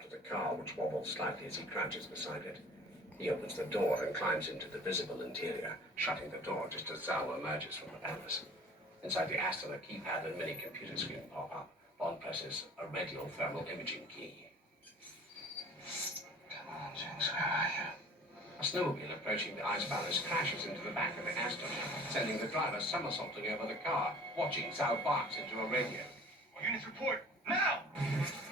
up to the car, which wobbles slightly as he crouches beside it. He opens the door and climbs into the visible interior, shutting the door just as Zao emerges from the palace. Inside the Aston, a keypad and mini computer screen pop up. Bond presses a radial thermal imaging key. Come on, Jinx, where are you? A snowmobile approaching the ice palace crashes into the back of the Aston, sending the driver somersaulting over the car. Watching, Zao barks into a radio. All units report, now!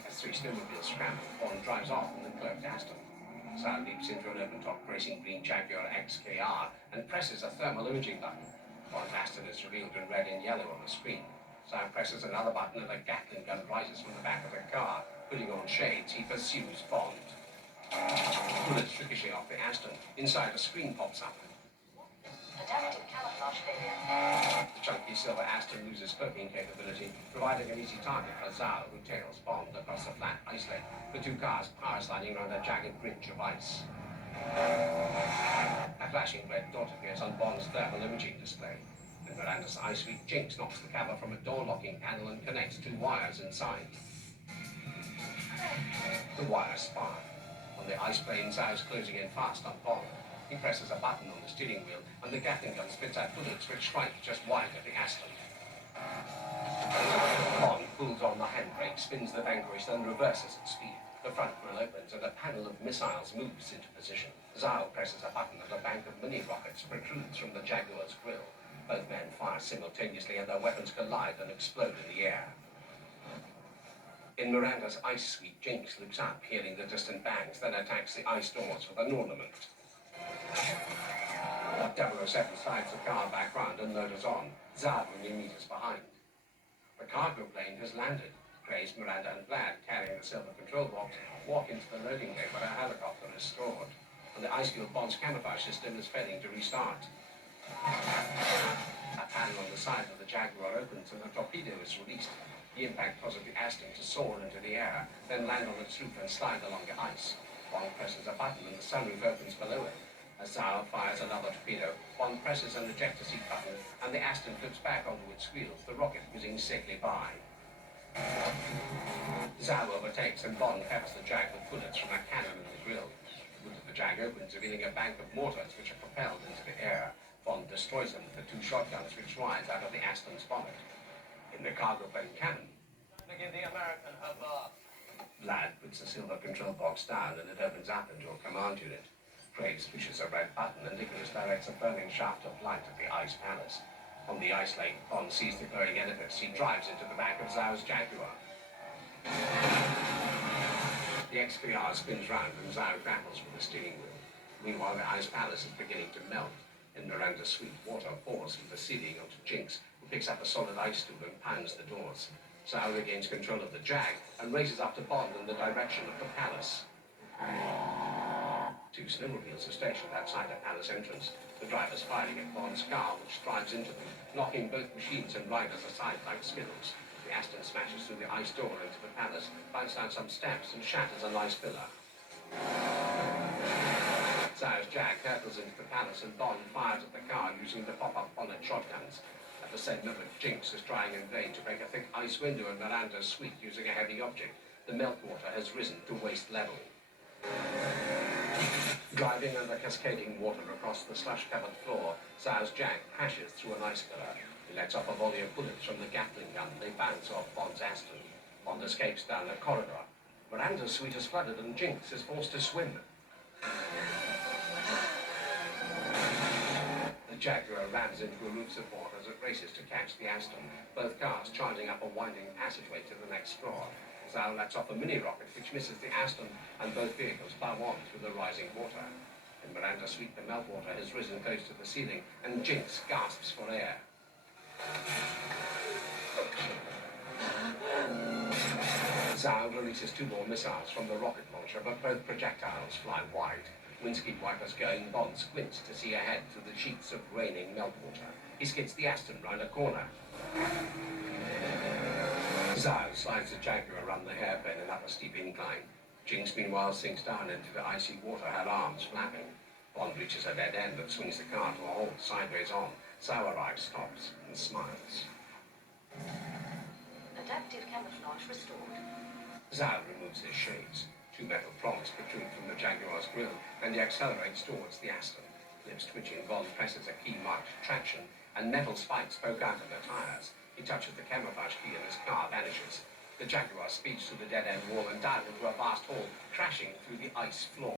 As three snowmobiles scramble, Bond drives off in the cloaked Aston. Zao leaps into an open-top racing green Jaguar XKR and presses a thermal imaging button. Bond's Aston is revealed in red and yellow on the screen. Zao presses another button and a Gatling gun rises from the back of the car. Putting on shades, he pursues Bond. Bullets ricochet off the Aston. Inside, a screen pops up. Adaptive camouflage failure. The chunky silver Aston loses cloaking capability, providing an easy target for Zao, who tails Bond across the flat ice lake. The two cars power sliding around a jagged bridge of ice. A flashing red dot appears on Bond's thermal imaging display. In Miranda's ice suite, Jinx knocks the cover from a door-locking panel and connects two wires inside. The wires spark. On the ice plane, Zao's closing in fast on Bond. He presses a button on the steering wheel, and the Gatling gun spits out bullets which strike just wide of the Aston. Bond pulls on the handbrake, spins the Vanquish, then reverses at speed. The front grille opens, and a panel of missiles moves into position. Zao presses a button, and a bank of mini-rockets protrudes from the Jaguar's grille. Both men fire simultaneously, and their weapons collide and explode in the air. In Miranda's ice suite, Jinx looks up, hearing the distant bangs, then attacks the ice doors with an ornament. 007 slides the car back round and loaders on, Zao only meters behind. The cargo plane has landed. Grace, Miranda and Vlad, carrying the silver control box, walk into the loading bay where a helicopter is stored. And the ice field Bond's camouflage system is failing to restart. A panel on the side of the Jaguar opens and a torpedo is released. The impact causes the Aston to soar into the air, then land on its roof and slide along the ice. Bond presses a button and the sunroof opens below it. As Zao fires another torpedo, Bond presses an ejector seat button and the Aston flips back onto its wheels, the rocket whizzing safely by. Zao overtakes and Bond peppers the Jag with bullets from a cannon in the grille. The hood of the Jag opens, revealing a bank of mortars which are propelled into the air. Bond destroys them with the two shotguns which rise out of the Aston's bonnet. In the cargo plane cannon, To give the American her bath. Vlad puts the silver control box down and it opens up into a command unit. Graves pushes a red button and Nicholas directs a burning shaft of light at the ice palace. On the ice lake, Bond sees the glowing edifice. He drives into the back of Zao's Jaguar. The XPR spins round and Zao grapples with the steering wheel. Meanwhile, the ice palace is beginning to melt. In Miranda's suite, water pours from the ceiling onto Jinx, who picks up a solid ice stool and pounds the doors. Zao regains control of the Jag and races up to Bond in the direction of the palace. Two snowmobiles are stationed outside the palace entrance. The driver's firing at Bond's car, which drives into them, knocking both machines and riders aside like skittles. The Aston smashes through the ice door into the palace, bounces down some steps, and shatters an ice pillar. Zao's Jag hurtles into the palace, and Bond fires at the car using the pop-up bonnet shotguns. At the same moment, Jinx is trying in vain to break a thick ice window in Miranda's suite using a heavy object. The meltwater has risen to waist level. Driving under cascading water across the slush-covered floor, Zao's Jag crashes through an ice pillar. He lets off a volley of bullets from the Gatling gun. They bounce off Bond's Aston. Bond escapes down a corridor. Miranda's suite is flooded and Jinx is forced to swim. The Jaguar rams into a roof support as it races to catch the Aston, both cars charging up a winding passageway to the next floor. Zao lets off a mini-rocket which misses the Aston, and both vehicles plow on through the rising water. In Miranda's suite, the meltwater has risen close to the ceiling, and Jinx gasps for air. Zao releases two more missiles from the rocket launcher, but both projectiles fly wide. Windscreen wipers going, Bond squints to see ahead through the sheets of raining meltwater. He skids the Aston round a corner. Zao slides the Jaguar around the hairpin and up a steep incline. Jinx, meanwhile, sinks down into the icy water, her arms flapping. Bond reaches a dead end and swings the car to a halt sideways on. Zao arrives, stops, and smiles. Adaptive camouflage restored. Zao removes his shades. Two metal prongs protrude from the Jaguar's grille, and he accelerates towards the Aston. Lips twitching, Bond presses a key marked traction, and metal spikes poke out of the tires. He touches the camouflage key and his car vanishes. The Jaguar speeds through the dead-end wall and down into a vast hall, crashing through the ice floor.